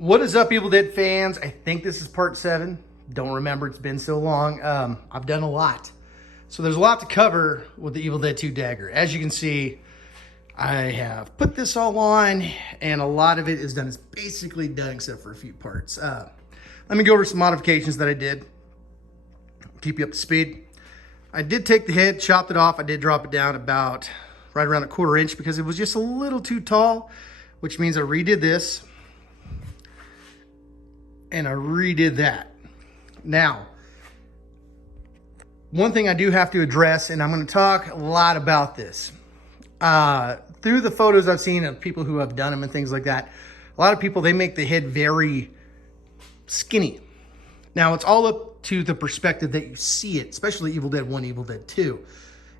What is up, Evil Dead fans? I think this is part 7. Don't remember, it's been so long. I've done a lot. So there's a lot to cover with the Evil Dead 2 Dagger. As you can see, I have put this all on, and a lot of it is done. It's basically done except for a few parts. Let me go over some modifications that I did. Keep you up to speed. I did take the head, chopped it off. I did drop it down about right around 1/4 inch because it was just a little too tall, which means I redid this. And I redid that. Now, one thing I do have to address, and I'm going to talk a lot about this. Through the photos I've seen of people who have done them and things like that, a lot of people, they make the head very skinny. Now, it's all up to the perspective that you see it, especially Evil Dead 1, Evil Dead 2.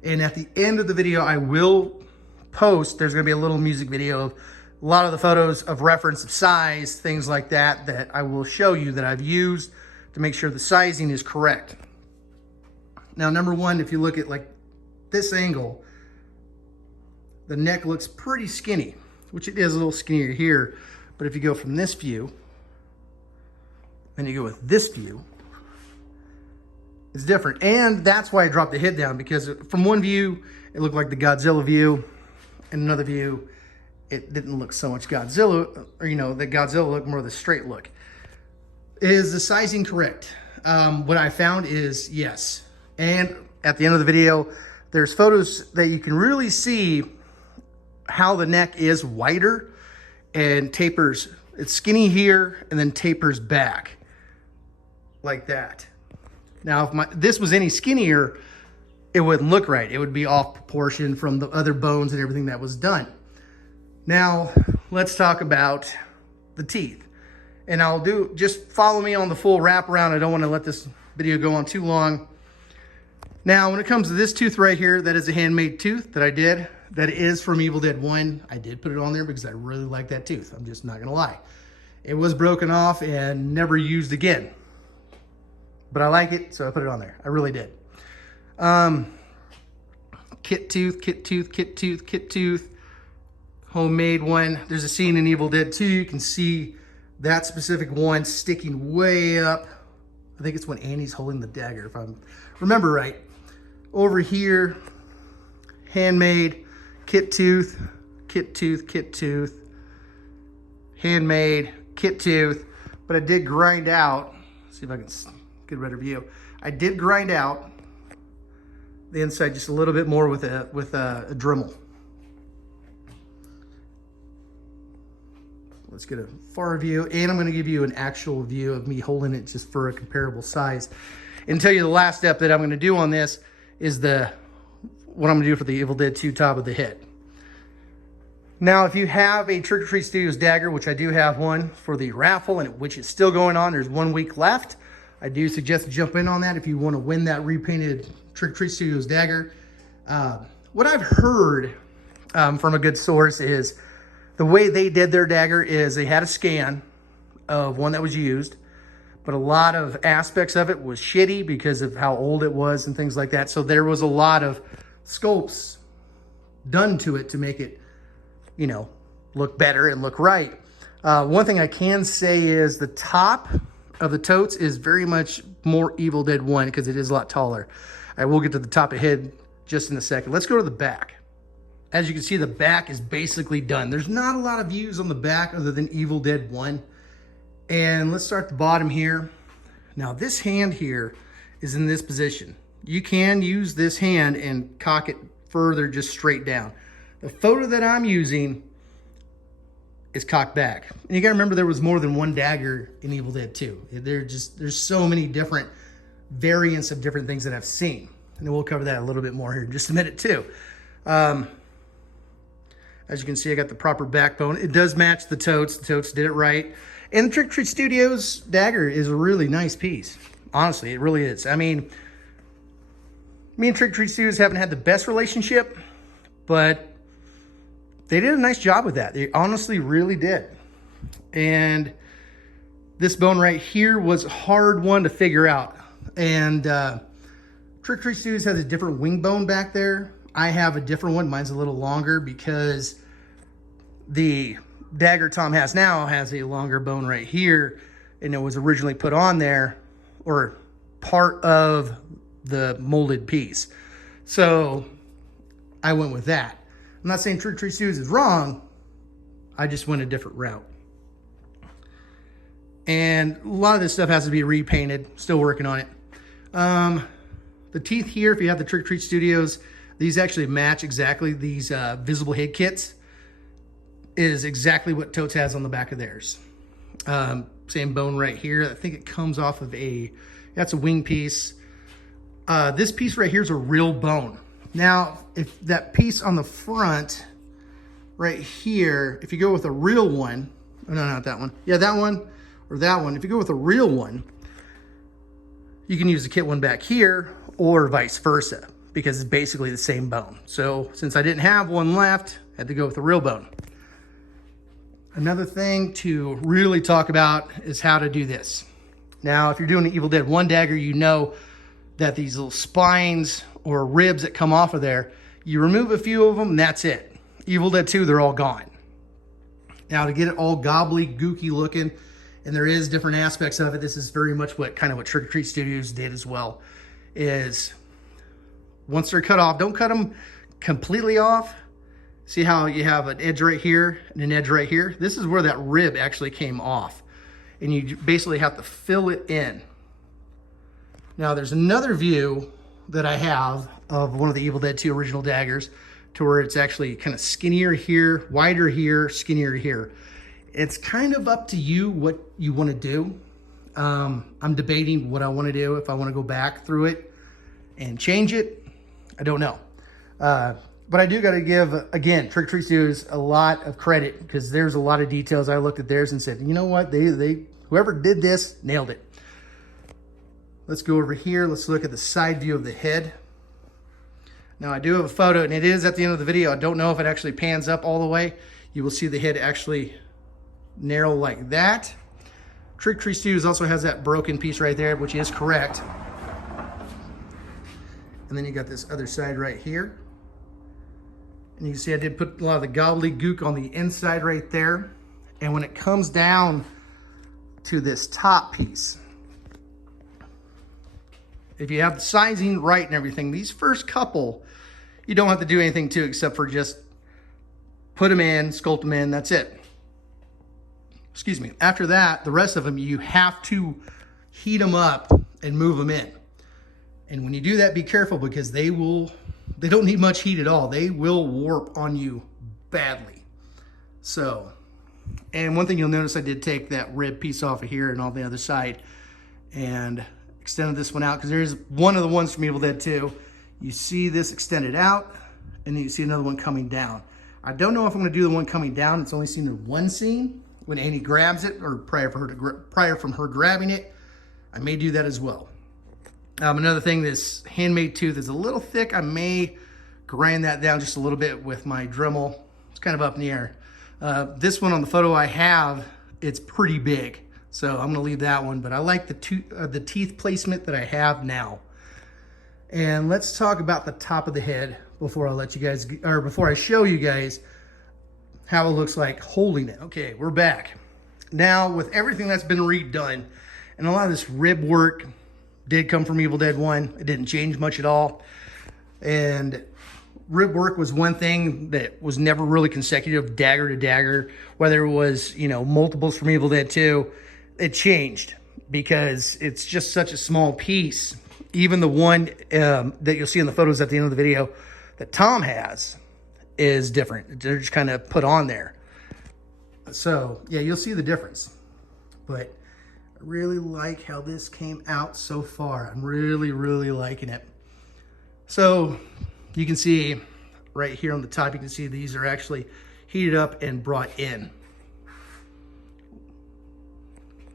And at the end of the video, I will post, there's going to be a little music video of a lot of the photos of reference of size, things like that, that I will show you that I've used to make sure the sizing is correct. Now, number one, if you look at like this angle, the neck looks pretty skinny, which it is a little skinnier here. But if you go from this view, and you go with this view, it's different. And that's why I dropped the head down, because from one view, it looked like the Godzilla view, and another view, it didn't look so much Godzilla, or the Godzilla looked more the straight look. Is the sizing correct? What I found is yes. And at the end of the video, there's photos that you can really see how the neck is wider and tapers. It's skinny here and then tapers back like that. Now, if this was any skinnier, it wouldn't look right. It would be off proportion from the other bones and everything that was done. Now, let's talk about the teeth. And just follow me on the full wraparound. I don't want to let this video go on too long. Now, when it comes to this tooth right here, that is a handmade tooth that I did. That is from Evil Dead 1. I did put it on there because I really like that tooth. I'm just not going to lie. It was broken off and never used again. But I like it, so I put it on there. I really did. Kit tooth, kit tooth, kit tooth, kit tooth. Homemade one. There's a scene in Evil Dead 2. You can see that specific one sticking way up. I think it's when Annie's holding the dagger, if I remember right. Over here, handmade, kit tooth, kit tooth, kit tooth, handmade, kit tooth. But I did grind out, see if I can get a better view. I did grind out the inside just a little bit more with a Dremel. Let's get a far view, and I'm going to give you an actual view of me holding it just for a comparable size. And tell you the last step that I'm going to do on this is what I'm going to do for the Evil Dead 2 top of the head. Now, if you have a Trick or Treat Studios dagger, which I do have one for the raffle, and which is still going on, there's 1 week left. I do suggest to jump in on that if you want to win that repainted Trick or Treat Studios dagger. What I've heard from a good source is the way they did their dagger is they had a scan of one that was used, but a lot of aspects of it was shitty because of how old it was and things like that. So there was a lot of sculpts done to it to make it, look better and look right. One thing I can say is the top of the totes is very much more Evil Dead 1 because it is a lot taller. I will get to the top of head just in a second. Let's go to the back. As you can see, the back is basically done. There's not a lot of views on the back other than Evil Dead 1. And let's start at the bottom here. Now, this hand here is in this position. You can use this hand and cock it further just straight down. The photo that I'm using is cocked back. And you gotta remember there was more than one dagger in Evil Dead 2. There's so many different variants of different things that I've seen. And we'll cover that a little bit more here in just a minute too. As you can see, I got the proper backbone. It does match the totes. The totes did it right. And the Trick or Treat Studios dagger is a really nice piece. Honestly, it really is. I mean, me and Trick or Treat Studios haven't had the best relationship, but they did a nice job with that. They honestly really did. And this bone right here was a hard one to figure out. And Trick or Treat Studios has a different wing bone back there. I have a different one. Mine's a little longer because the dagger Tom has now has a longer bone right here, and it was originally put on there, or part of the molded piece. So I went with that. I'm not saying Trick or Treat Studios is wrong. I just went a different route. And a lot of this stuff has to be repainted. Still working on it. The teeth here, if you have the Trick or Treat Studios, these actually match exactly. These visible head kits is exactly what Totes has on the back of theirs. Same bone right here. I think it comes off of that's a wing piece. This piece right here is a real bone. Now, if that piece on the front right here, if you go with a real one, oh, no, not that one. Yeah, that one or that one. If you go with a real one, you can use the kit one back here or vice versa, because it's basically the same bone. So since I didn't have one left, I had to go with a real bone. Another thing to really talk about is how to do this. Now, if you're doing an Evil Dead 1 dagger, you know that these little spines or ribs that come off of there, you remove a few of them and that's it. Evil Dead 2, they're all gone. Now, to get it all gobbly, gooky looking, and there is different aspects of it, this is very much what Trick or Treat Studios did as well, is once they're cut off, don't cut them completely off. See how you have an edge right here and an edge right here? This is where that rib actually came off. And you basically have to fill it in. Now, there's another view that I have of one of the Evil Dead 2 original daggers to where it's actually kind of skinnier here, wider here, skinnier here. It's kind of up to you what you want to do. I'm debating what I want to do, if I want to go back through it and change it. I don't know. But I do got to give, again, Trick or Treat Studios a lot of credit, because there's a lot of details. I looked at theirs and said, you know what? Whoever did this nailed it. Let's go over here. Let's look at the side view of the head. Now, I do have a photo, and it is at the end of the video. I don't know if it actually pans up all the way. You will see the head actually narrow like that. Trick or Treat Studios also has that broken piece right there, which is correct. And then you got this other side right here. And you can see I did put a lot of the gobbledygook on the inside right there. And when it comes down to this top piece, if you have the sizing right and everything, these first couple, you don't have to do anything to except for just put them in, sculpt them in, that's it. Excuse me. After that, the rest of them, you have to heat them up and move them in. And when you do that, be careful, because they don't need much heat at all. They will warp on you badly. So, and one thing you'll notice, I did take that rib piece off of here and on the other side and extended this one out, because there's one of the ones from Evil Dead 2. You see this extended out, and then you see another one coming down. I don't know if I'm going to do the one coming down. It's only seen in one scene when Annie grabs it, or prior from her grabbing it. I may do that as well. Another thing, this handmade tooth is a little thick. I may grind that down just a little bit with my Dremel. It's kind of up in the air. This one on the photo I have, it's pretty big, so I'm gonna leave that one, but I like the teeth placement that I have now. And let's talk about the top of the head before I let you guys, or before I show you guys how it looks like holding it. Okay, we're back. Now, with everything that's been redone, and a lot of this rib work did come from Evil Dead 1. It didn't change much at all. And rib work was one thing that was never really consecutive, dagger to dagger, whether it was, multiples from Evil Dead 2. It changed because it's just such a small piece. Even the one that you'll see in the photos at the end of the video that Tom has is different. They're just kind of put on there. So, yeah, you'll see the difference. But I really like how this came out so far. I'm really, really liking it. So you can see right here on the top, you can see these are actually heated up and brought in.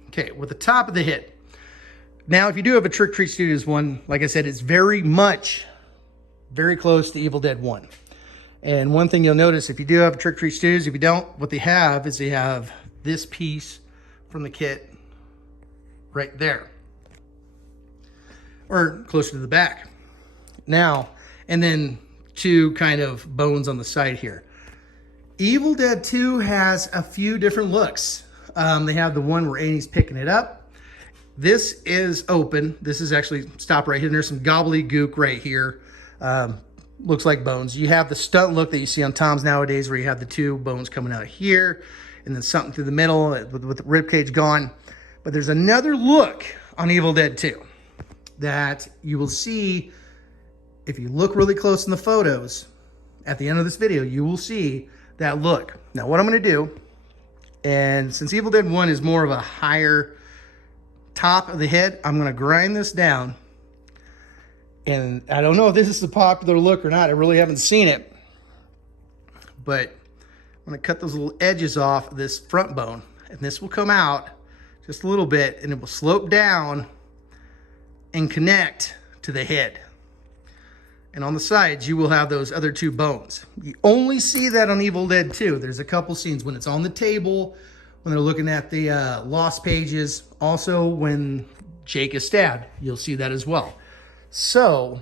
Okay, with the top of the head. Now, if you do have a Trick or Treat Studios one, like I said, it's very close to Evil Dead 1. And one thing you'll notice, if you do have a Trick or Treat Studios, if you don't, what they have is they have this piece from the kit right there, or closer to the back. Now, and then two kind of bones on the side here. Evil Dead 2 has a few different looks. They have the one where Annie's picking it up. This is open. This is actually, stop right here. There's some gobbledygook right here. Looks like bones. You have the stunt look that you see on Tom's nowadays where you have the two bones coming out here and then something through the middle with the ribcage gone. But there's another look on Evil Dead 2 that you will see if you look really close in the photos. At the end of this video, you will see that look. Now, what I'm going to do, and since Evil Dead 1 is more of a higher top of the head, I'm going to grind this down. And I don't know if this is a popular look or not. I really haven't seen it. But I'm going to cut those little edges off of this front bone. And this will come out just a little bit, and it will slope down and connect to the head. And on the sides, you will have those other two bones. You only see that on Evil Dead 2. There's a couple scenes when it's on the table, when they're looking at the lost pages. Also, when Jake is stabbed, you'll see that as well. So,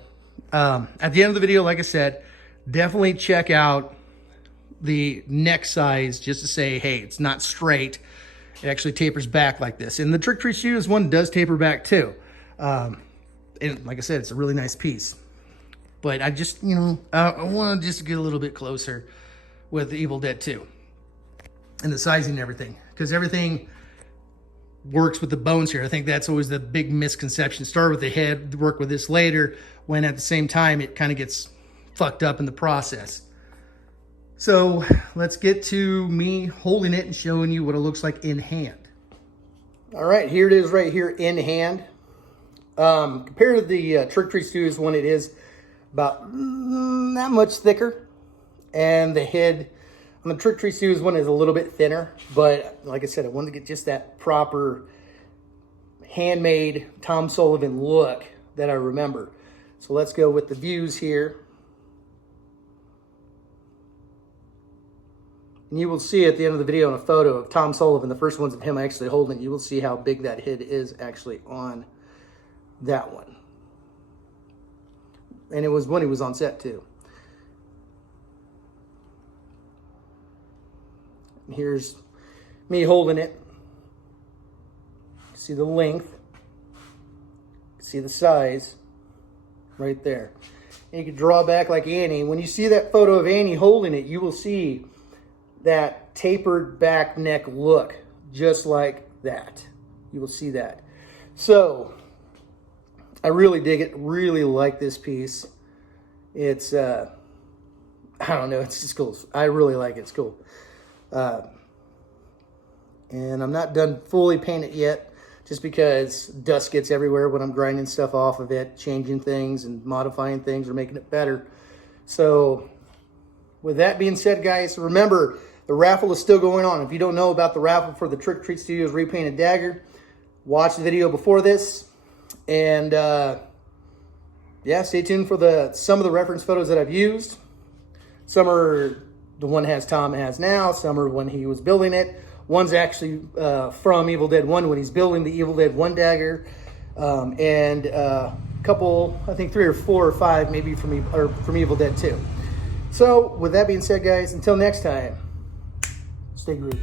at the end of the video, like I said, definitely check out the neck size just to say, hey, it's not straight. It actually tapers back like this. And the Trick Treat Studios one does taper back too. And like I said, it's a really nice piece. But I just, you know, I want to just get a little bit closer with the Evil Dead 2 and the sizing and everything, because everything works with the bones here. I think that's always the big misconception. Start with the head, work with this later, when at the same time it kind of gets fucked up in the process. So let's get to me holding it and showing you what it looks like in hand. All right, here it is right here in hand. Compared to the Trick Treat Studios one, it is about that much thicker, and the head on the Trick Treat Studios one is a little bit thinner, but like I said, I wanted to get just that proper handmade Tom Sullivan look that I remember. So let's go with the views here. And you will see at the end of the video in a photo of Tom Sullivan, the first one's of him actually holding it. You will see how big that head is actually on that one. And it was when he was on set too. And here's me holding it. See the length. See the size right there. And you can draw back like Annie. When you see that photo of Annie holding it, you will see that tapered back neck look, just like that. You will see that. So I really dig it, really like this piece. It's, I don't know, it's just cool. I really like it, it's cool. And I'm not done fully painting it yet, just because dust gets everywhere when I'm grinding stuff off of it, changing things and modifying things or making it better. So with that being said, guys, remember, the raffle is still going on. If you don't know about the raffle for the Trick Treat Studios Repainted Dagger, watch the video before this. And yeah, stay tuned for some of the reference photos that I've used. Some are the one Tom has now. Some are when he was building it. One's actually from Evil Dead 1 when he's building the Evil Dead 1 dagger. And a couple, I think 3 or 4 or 5 maybe from Evil Dead 2. So with that being said, guys, until next time, stay groovy.